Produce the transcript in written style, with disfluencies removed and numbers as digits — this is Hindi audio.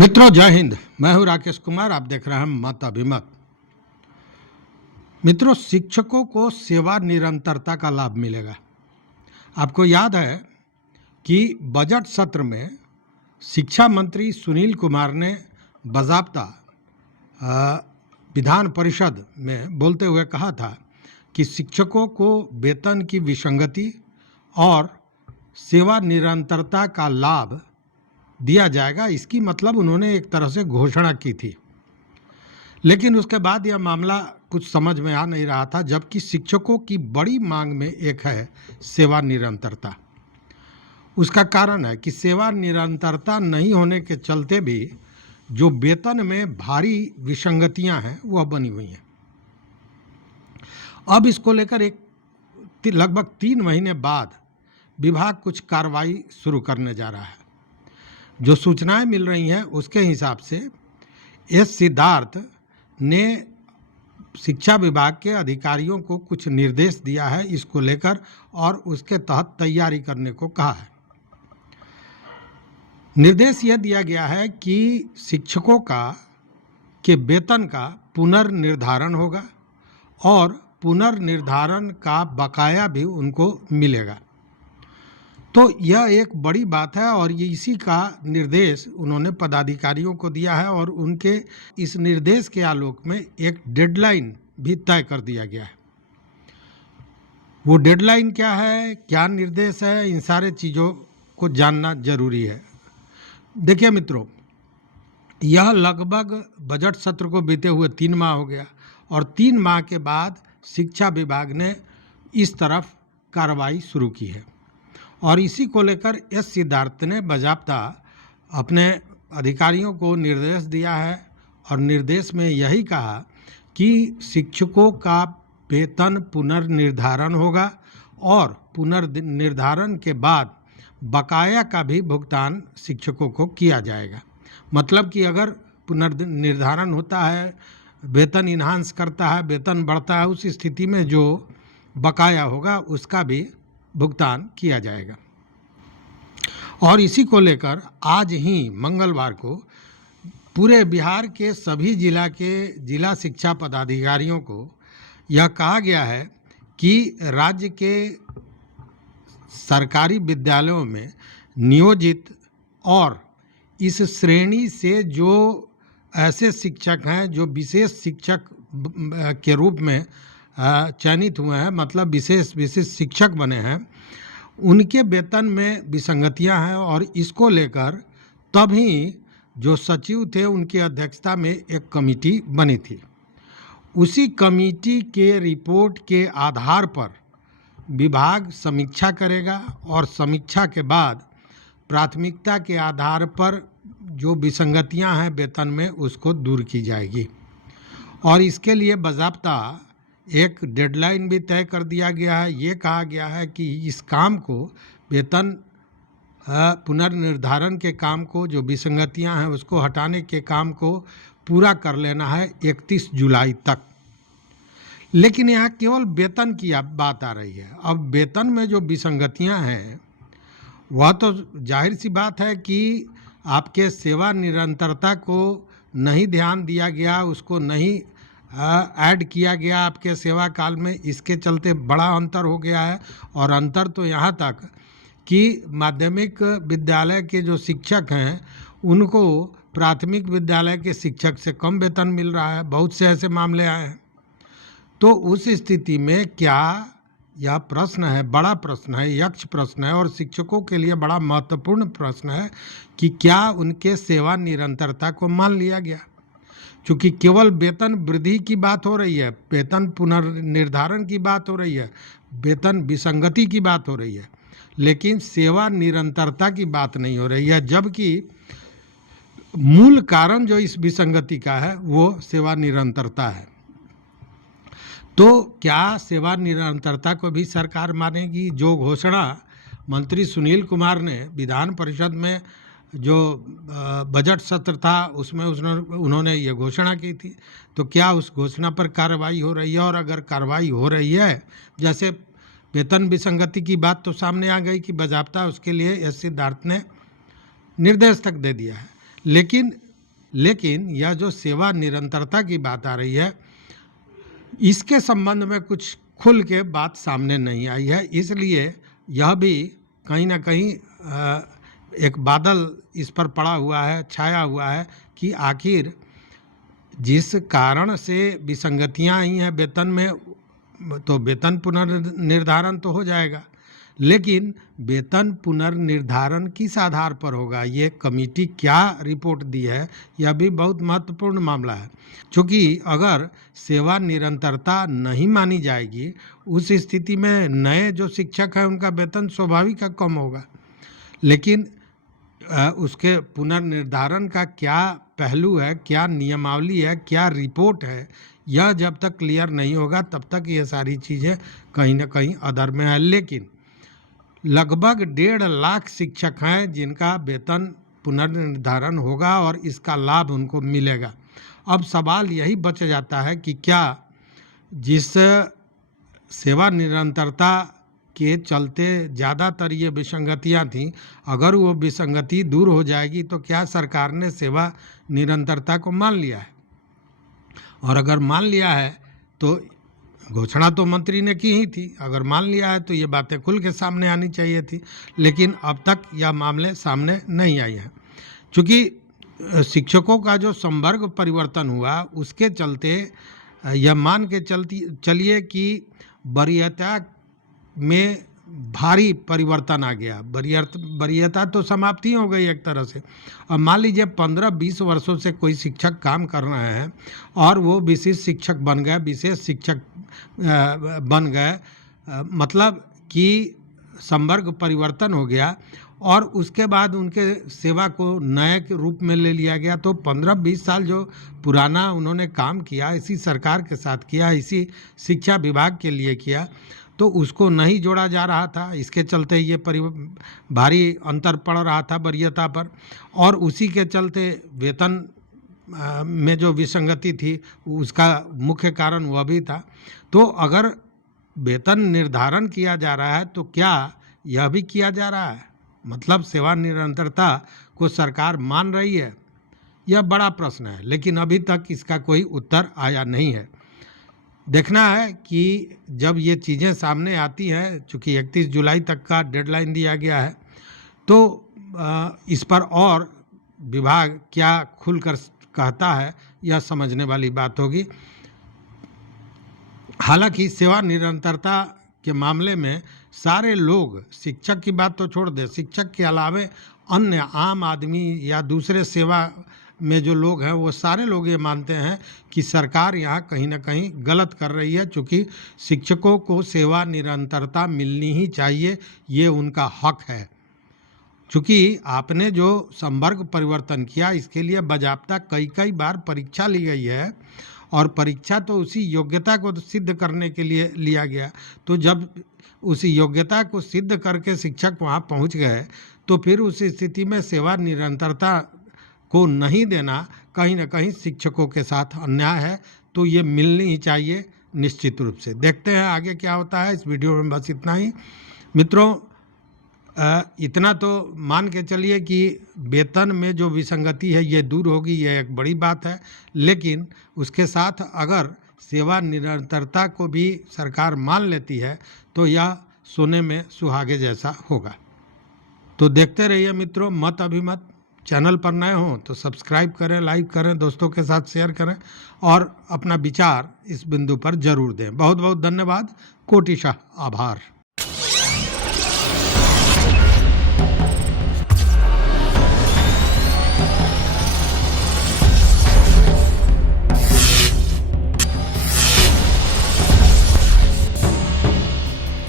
मित्रों जय हिंद। मैं हूं राकेश कुमार। आप देख रहे हैं मत अभिमत। मित्रों, शिक्षकों को सेवा निरंतरता का लाभ मिलेगा। आपको याद है कि बजट सत्र में शिक्षा मंत्री सुनील कुमार ने बाज़ाब्ता विधान परिषद में बोलते हुए कहा था कि शिक्षकों को वेतन की विसंगति और सेवा निरंतरता का लाभ दिया जाएगा। इसकी मतलब उन्होंने एक तरह से घोषणा की थी, लेकिन उसके बाद यह मामला कुछ समझ में आ नहीं रहा था, जबकि शिक्षकों की बड़ी मांग में एक है सेवा निरंतरता। उसका कारण है कि सेवा निरंतरता नहीं होने के चलते भी जो वेतन में भारी विसंगतियां हैं वह बनी हुई हैं। अब इसको लेकर लगभग 3 महीने बाद विभाग कुछ कार्रवाई शुरू करने जा रहा है। जो सूचनाएं मिल रही हैं उसके हिसाब से एस सिद्धार्थ ने शिक्षा विभाग के अधिकारियों को कुछ निर्देश दिया है इसको लेकर, और उसके तहत तैयारी करने को कहा है। निर्देश यह दिया गया है कि शिक्षकों के वेतन का पुनर्निर्धारण होगा और पुनर्निर्धारण का बकाया भी उनको मिलेगा। तो यह एक बड़ी बात है और ये इसी का निर्देश उन्होंने पदाधिकारियों को दिया है, और उनके इस निर्देश के आलोक में एक डेडलाइन भी तय कर दिया गया है। वो डेडलाइन क्या है, क्या निर्देश है, इन सारे चीज़ों को जानना जरूरी है। देखिए मित्रों, यह लगभग बजट सत्र को बीते हुए 3 माह हो गया, और 3 माह के बाद शिक्षा विभाग ने इस तरफ कार्रवाई शुरू की है, और इसी को लेकर एस सिद्धार्थ ने बाज़ाब्ता अपने अधिकारियों को निर्देश दिया है, और निर्देश में यही कहा कि शिक्षकों का वेतन पुनर्निर्धारण होगा और पुनर्निर्धारण के बाद बकाया का भी भुगतान शिक्षकों को किया जाएगा। मतलब कि अगर पुनर्निर्धारण होता है, वेतन इन्हांस करता है, वेतन बढ़ता है, उस स्थिति में जो बकाया होगा उसका भी भुगतान किया जाएगा। और इसी को लेकर आज ही मंगलवार को पूरे बिहार के सभी जिला शिक्षा पदाधिकारियों को यह कहा गया है कि राज्य के सरकारी विद्यालयों में नियोजित और इस श्रेणी से जो ऐसे शिक्षक हैं जो विशेष शिक्षक के रूप में चयनित हुए हैं, मतलब विशेष शिक्षक बने हैं, उनके वेतन में विसंगतियां हैं। और इसको लेकर तभी जो सचिव थे उनकी अध्यक्षता में एक कमेटी बनी थी। उसी कमेटी के रिपोर्ट के आधार पर विभाग समीक्षा करेगा, और समीक्षा के बाद प्राथमिकता के आधार पर जो विसंगतियां हैं वेतन में उसको दूर की जाएगी। और इसके लिए बाज़ाब्ता एक डेडलाइन भी तय कर दिया गया है। ये कहा गया है कि इस काम को, वेतन पुनर्निर्धारण के काम को, जो विसंगतियां हैं उसको हटाने के काम को पूरा कर लेना है 31 जुलाई तक। लेकिन यहाँ केवल वेतन की बात आ रही है। अब वेतन में जो विसंगतियां हैं वह तो जाहिर सी बात है कि आपके सेवा निरंतरता को नहीं ध्यान दिया गया, उसको नहीं ऐड किया गया आपके सेवा काल में, इसके चलते बड़ा अंतर हो गया है। और अंतर तो यहाँ तक कि माध्यमिक विद्यालय के जो शिक्षक हैं उनको प्राथमिक विद्यालय के शिक्षक से कम वेतन मिल रहा है। बहुत से ऐसे मामले आए हैं। तो उस स्थिति में क्या, यह प्रश्न है, बड़ा प्रश्न है, यक्ष प्रश्न है, और शिक्षकों के लिए बड़ा महत्वपूर्ण प्रश्न है कि क्या उनके सेवा निरंतरता को मान लिया गया। क्योंकि केवल वेतन वृद्धि की बात हो रही है, वेतन पुनर्निर्धारण की बात हो रही है, वेतन विसंगति की बात हो रही है, लेकिन सेवा निरंतरता की बात नहीं हो रही है। जबकि मूल कारण जो इस विसंगति का है वो सेवा निरंतरता है। तो क्या सेवा निरंतरता को भी सरकार मानेगी? जो घोषणा मंत्री सुनील कुमार ने विधान परिषद में जो बजट सत्र था उसमें उन्होंने ये घोषणा की थी, तो क्या उस घोषणा पर कार्रवाई हो रही है? और अगर कार्रवाई हो रही है, जैसे वेतन विसंगति की बात तो सामने आ गई कि बाज़ाब्ता उसके लिए एस सिद्धार्थ ने निर्देश तक दे दिया है, लेकिन लेकिन यह जो सेवा निरंतरता की बात आ रही है, इसके संबंध में कुछ खुल के बात सामने नहीं आई है। इसलिए यह भी कहीं ना कहीं एक बादल इस पर पड़ा हुआ है, छाया हुआ है कि आखिर जिस कारण से विसंगतियां आई हैं वेतन में, तो वेतन पुनर्निर्धारण तो हो जाएगा, लेकिन वेतन पुनर्निर्धारण किस आधार पर होगा, ये कमेटी क्या रिपोर्ट दी है, यह भी बहुत महत्वपूर्ण मामला है। क्योंकि अगर सेवा निरंतरता नहीं मानी जाएगी, उस स्थिति में नए जो शिक्षक हैं उनका वेतन स्वाभाविक कम होगा, लेकिन उसके पुनर्निर्धारण का क्या पहलू है, क्या नियमावली है, क्या रिपोर्ट है, यह जब तक क्लियर नहीं होगा तब तक ये सारी चीज़ें कहीं ना कहीं अधर में है। लेकिन लगभग 1.5 लाख शिक्षक हैं जिनका वेतन पुनर्निर्धारण होगा और इसका लाभ उनको मिलेगा। अब सवाल यही बच जाता है कि क्या जिस सेवा निरंतरता के चलते ज़्यादातर ये विसंगतियाँ थीं, अगर वो विसंगति दूर हो जाएगी तो क्या सरकार ने सेवा निरंतरता को मान लिया है? और अगर मान लिया है तो घोषणा तो मंत्री ने की ही थी, अगर मान लिया है तो ये बातें खुल के सामने आनी चाहिए थी, लेकिन अब तक यह मामले सामने नहीं आई हैं। चूँकि शिक्षकों का जो संवर्ग परिवर्तन हुआ उसके चलते यह मान के चलिए कि वरीयता में भारी परिवर्तन आ गया। वरीयता तो समाप्ति हो गई एक तरह से। अब मान लीजिए 15-20 वर्षों से कोई शिक्षक काम कर रहे हैं और वो विशिष्ट शिक्षक बन गए, विशेष शिक्षक बन गए, मतलब कि संवर्ग परिवर्तन हो गया और उसके बाद उनके सेवा को नए के रूप में ले लिया गया। तो 15-20 साल जो पुराना उन्होंने काम किया, इसी सरकार के साथ किया, इसी शिक्षा विभाग के लिए किया, तो उसको नहीं जोड़ा जा रहा था। इसके चलते ये भारी अंतर पड़ रहा था वरीयता पर, और उसी के चलते वेतन में जो विसंगति थी उसका मुख्य कारण वह भी था। तो अगर वेतन निर्धारण किया जा रहा है तो क्या यह भी किया जा रहा है, मतलब सेवा निरंतरता को सरकार मान रही है? यह बड़ा प्रश्न है, लेकिन अभी तक इसका कोई उत्तर आया नहीं है। देखना है कि जब ये चीज़ें सामने आती हैं, चूँकि 31 जुलाई तक का डेडलाइन दिया गया है, तो इस पर और विभाग क्या खुलकर कहता है यह समझने वाली बात होगी। हालांकि सेवा निरंतरता के मामले में सारे लोग, शिक्षक की बात तो छोड़ दे, शिक्षक के अलावे अन्य आम आदमी या दूसरे सेवा में जो लोग हैं वो सारे लोग ये मानते हैं कि सरकार यहाँ कहीं ना कहीं गलत कर रही है, चूँकि शिक्षकों को सेवा निरंतरता मिलनी ही चाहिए, ये उनका हक है। चूँकि आपने जो संवर्ग परिवर्तन किया इसके लिए बाजाप्ता कई बार परीक्षा ली गई है, और परीक्षा तो उसी योग्यता को सिद्ध करने के लिए लिया गया। तो जब उसी योग्यता को सिद्ध करके शिक्षक वहाँ पहुँच गए तो फिर उस स्थिति में सेवा निरंतरता को नहीं देना कहीं ना कहीं शिक्षकों के साथ अन्याय है। तो ये मिलनी ही चाहिए निश्चित रूप से। देखते हैं आगे क्या होता है। इस वीडियो में बस इतना ही मित्रों। इतना तो मान के चलिए कि वेतन में जो विसंगति है ये दूर होगी, यह एक बड़ी बात है, लेकिन उसके साथ अगर सेवा निरंतरता को भी सरकार मान लेती है तो यह सोने में सुहागे जैसा होगा। तो देखते रहिए मित्रों, मत अभिमत। चैनल पर नए हों तो सब्सक्राइब करें, लाइक करें, दोस्तों के साथ शेयर करें और अपना विचार इस बिंदु पर जरूर दें। बहुत बहुत धन्यवाद, कोटिशः आभार।